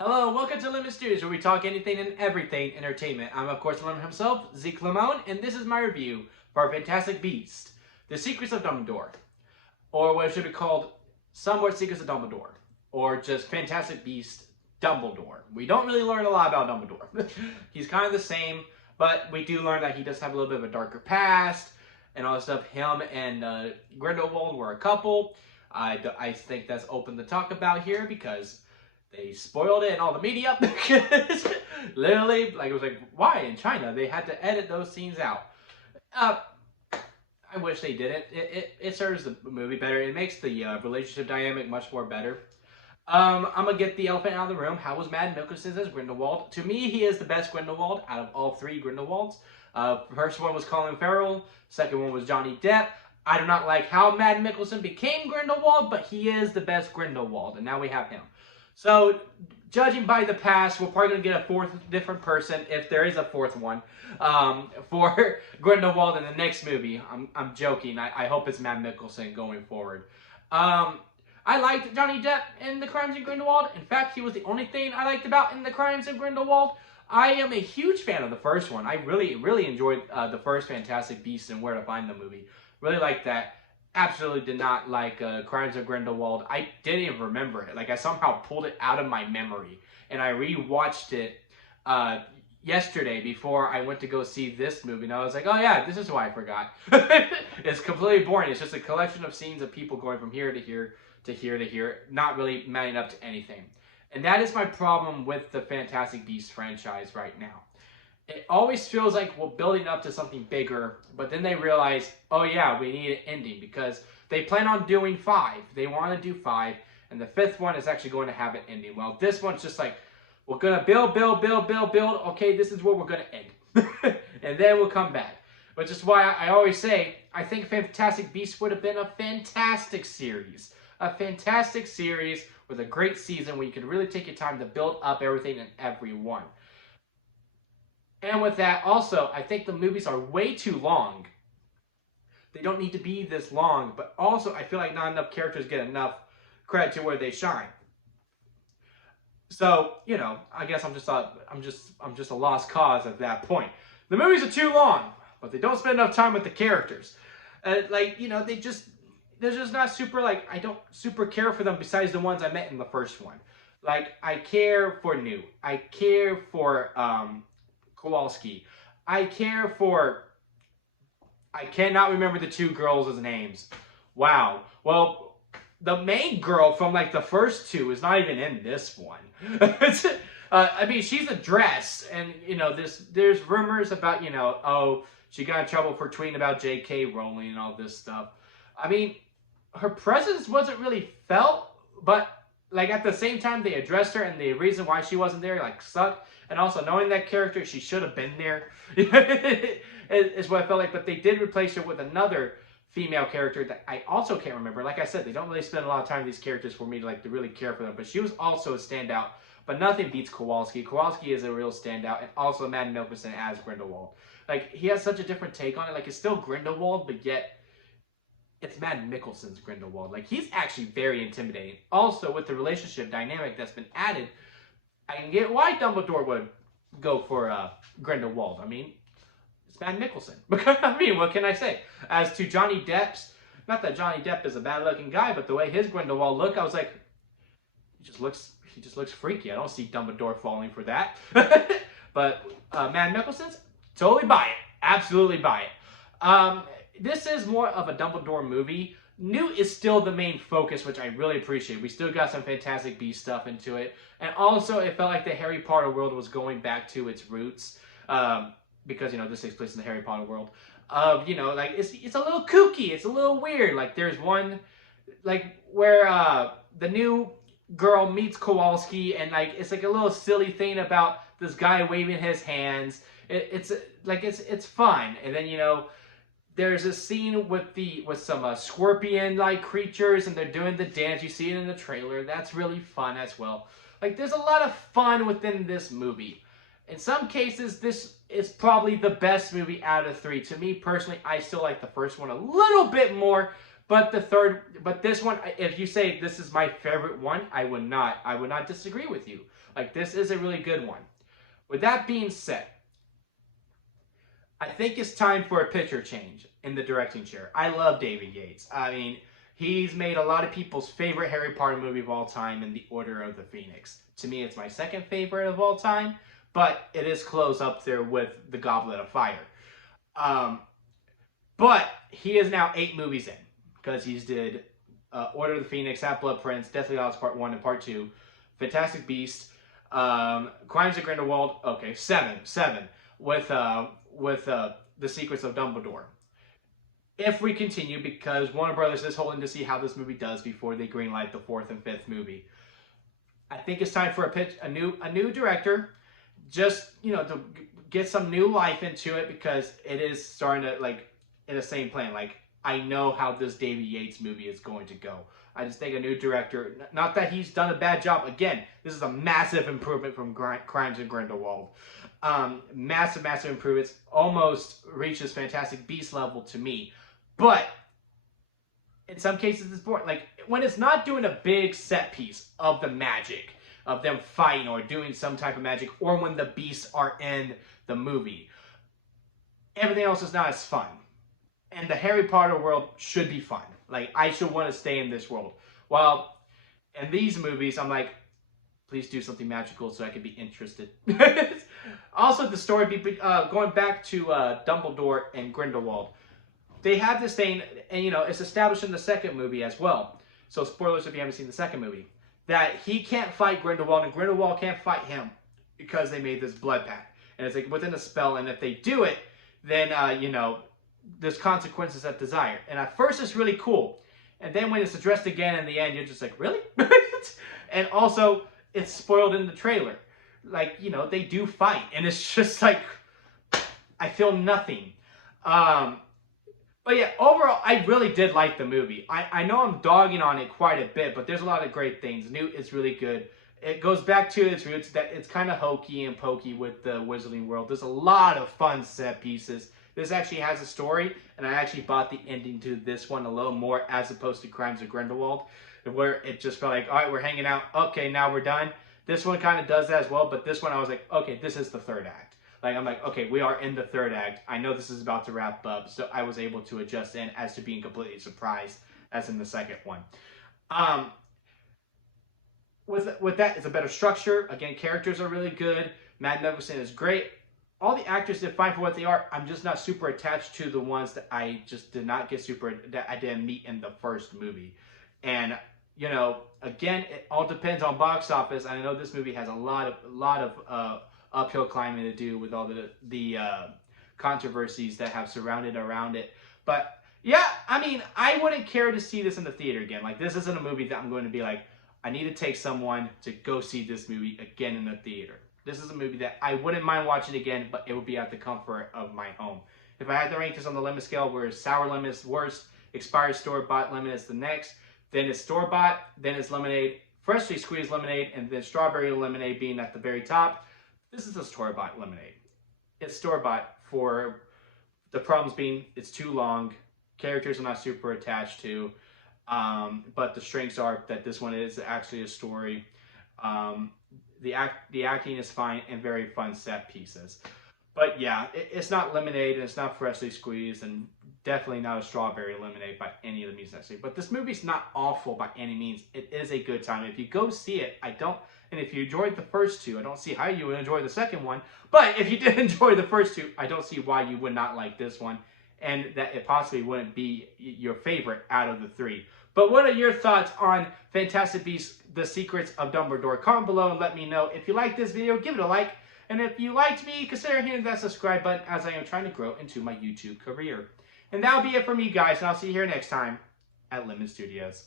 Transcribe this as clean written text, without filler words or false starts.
Hello, welcome to Lemon Studios, where we talk anything and everything entertainment. I'm, of course, Lemon himself, Zeke Lemon, and this is my review for our Fantastic Beast, The Secrets of Dumbledore, or what should be called somewhat Secrets of Dumbledore, or just Fantastic Beast Dumbledore. We don't really learn a lot about Dumbledore. He's kind of the same, but we do learn that he does have a little bit of a darker past, and all that stuff. Him and Grindelwald were a couple. I think that's open to talk about here because they spoiled it in all the media. Literally, like, it was like, why in China they had to edit those scenes out? Uh, I wish they didn't. It serves the movie better. It makes the relationship dynamic much more better. I'm gonna get the elephant out of the room. How was Mads Mikkelsen as Grindelwald? To me, he is the best Grindelwald out of all three Grindelwalds. First one was Colin Farrell. Second one was Johnny Depp. I do not like how Mads Mikkelsen became Grindelwald, but he is the best Grindelwald, and now we have him. So, judging by the past, we're probably going to get a fourth different person, if there is a fourth one, for Grindelwald in the next movie. I'm joking. I hope it's Mads Mikkelsen going forward. I liked Johnny Depp in The Crimes of Grindelwald. In fact, he was the only thing I liked about in The Crimes of Grindelwald. I am a huge fan of the first one. I really enjoyed the first Fantastic Beasts and Where to Find the movie. Really liked that. Absolutely did not like Crimes of Grindelwald. I didn't even remember it. Like, I somehow pulled it out of my memory. And I rewatched it yesterday before I went to go see this movie. And I was like, oh yeah, this is why I forgot. It's completely boring. It's just a collection of scenes of people going from here to here to here to here, not really matching up to anything. And that is my problem with the Fantastic Beasts franchise right now. It always feels like we're building up to something bigger, but then they realize, oh yeah, we need an ending because they plan on doing 5. They want to do 5, and the 5th one is actually going to have an ending. Well, this one's just like, we're going to build. Okay, this is where we're going to end. And then we'll come back. Which is why I always say, I think Fantastic Beasts would have been a fantastic series. A fantastic series with a great season where you could really take your time to build up everything and everyone. And with that, also, I think the movies are way too long. They don't need to be this long, but also I feel like not enough characters get enough credit to where they shine. So, you know, I guess I'm just a lost cause at that point. The movies are too long, but they don't spend enough time with the characters. Like, you know, they're just not super, like, I don't super care for them besides the ones I met in the first one. Like, I care for Newt. I care for, Kowalski. I care for... I cannot remember the 2 girls' names. Wow. Well, the main girl from, like, the first 2 is not even in this one. I mean, she's a dress, and, you know, there's rumors about, you know, oh, she got in trouble for tweeting about J.K. Rowling and all this stuff. I mean, her presence wasn't really felt, but, like, at the same time, they addressed her, and the reason why she wasn't there, like, sucked. And also, knowing that character, she should have been there, is what I felt like. But they did replace her with another female character that I also can't remember. Like I said, they don't really spend a lot of time with these characters for me to, like, to really care for them. But she was also a standout. But nothing beats Kowalski. Kowalski is a real standout. And also Mads Mikkelsen as Grindelwald. Like, he has such a different take on it. Like, it's still Grindelwald, but yet it's Mads Mikkelsen's Grindelwald. Like, he's actually very intimidating. Also, with the relationship dynamic that's been added, I can get why Dumbledore would go for Grindelwald. I mean, it's Mads Mikkelsen. I mean, what can I say? As to Johnny Depp's, not that Johnny Depp is a bad-looking guy, but the way his Grindelwald looked, I was like, he just looks freaky. I don't see Dumbledore falling for that. But Mads Mikkelsen's, totally buy it. Absolutely buy it. This is more of a Dumbledore movie. Newt is still the main focus, which I really appreciate. We still got some Fantastic Beasts stuff into it. And also, it felt like the Harry Potter world was going back to its roots. Because, you know, this takes place in the Harry Potter world. You know, like, it's a little kooky. It's a little weird. Like, there's one, like, where the new girl meets Kowalski. And, like, it's like a little silly thing about this guy waving his hands. It's fun. And then, you know, there's a scene with some scorpion-like creatures, and they're doing the dance. You see it in the trailer. That's really fun as well. Like, there's a lot of fun within this movie. In some cases, this is probably the best movie out of 3. To me, personally, I still like the first one a little bit more, But this one, if you say this is my favorite one, I would not disagree with you. Like, this is a really good one. With that being said, I think it's time for a picture change in the directing chair. I love David Yates. I mean, he's made a lot of people's favorite Harry Potter movie of all time in The Order of the Phoenix. To me, it's my second favorite of all time, but it is close up there with The Goblet of Fire. But he is now 8 movies in, because he's did Order of the Phoenix, Half-Blood Prince, Deathly Hallows Part 1 and Part 2, Fantastic Beasts, Crimes of Grindelwald, okay, 7, with The Secrets of Dumbledore. If we continue, because Warner Brothers is holding to see how this movie does before they greenlight the 4th and 5th movie, I think it's time for a new director, just, you know, to get some new life into it, because it is starting to, like, in the same plan. Like, I know how this David Yates movie is going to go. I just think a new director, not that he's done a bad job. Again, this is a massive improvement from Crimes of Grindelwald. Massive improvements. Almost reaches Fantastic Beasts level to me. But in some cases, it's boring. Like, when it's not doing a big set piece of the magic, of them fighting or doing some type of magic, or when the beasts are in the movie, everything else is not as fun. And the Harry Potter world should be fun. Like, I should want to stay in this world. While in these movies, I'm like, please do something magical so I can be interested. Also, the story, going back to Dumbledore and Grindelwald, they have this thing, and, you know, it's established in the second movie as well. So, spoilers if you haven't seen the second movie, that he can't fight Grindelwald, and Grindelwald can't fight him because they made this blood pact. And it's like within a spell, and if they do it, then, you know, there's consequences at desire. And at first it's really cool. And then when it's addressed again in the end, you're just like, really? And also, it's spoiled in the trailer. Like, you know, they do fight. And it's just like, I feel nothing. But yeah, overall, I really did like the movie. I know I'm dogging on it quite a bit, but there's a lot of great things. Newt is really good. It goes back to its roots, that it's kind of hokey and pokey with the Wizarding World. There's a lot of fun set pieces. This actually has a story, and I actually bought the ending to this one a little more as opposed to Crimes of Grindelwald, where it just felt like, all right, we're hanging out. Okay, now we're done. This one kind of does that as well, but this one I was like, okay, this is the third act. Like, I'm like, okay, we are in the third act. I know this is about to wrap up, so I was able to adjust in as to being completely surprised as in the second one. With that, it's a better structure. Again, characters are really good. Matt Nicholson is great. All the actors did fine for what they are. I'm just not super attached to the ones that I just did not get that I didn't meet in the first movie. And, you know, again, it all depends on box office. I know this movie has a lot of uphill climbing to do with all the controversies that have surrounded around it. But yeah, I mean, I wouldn't care to see this in the theater again. Like, this isn't a movie that I'm going to be like, I need to take someone to go see this movie again in the theater. This is a movie that I wouldn't mind watching again, but it would be at the comfort of my home. If I had to rank this on the lemon scale, where sour lemon is worst, expired store-bought lemon is the next, then it's store-bought, then it's lemonade, freshly squeezed lemonade, and then strawberry lemonade being at the very top. This is a store-bought lemonade. It's store-bought for the problems being it's too long, characters I'm not super attached to, but the strengths are that this one is actually a story. The acting is fine and very fun set pieces. But yeah, it's not lemonade and it's not freshly squeezed and definitely not a strawberry lemonade by any of the means necessary. But this movie's not awful by any means. It is a good time. If you go see it, and if you enjoyed the first two, I don't see how you would enjoy the second one. But if you did enjoy the first two, I don't see why you would not like this one. And that it possibly wouldn't be your favorite out of the three. But what are your thoughts on Fantastic Beasts, The Secrets of Dumbledore? Comment below and let me know. If you like this video, give it a like. And if you liked me, consider hitting that subscribe button as I am trying to grow into my YouTube career. And that'll be it for me, guys. And I'll see you here next time at Lemon Studios.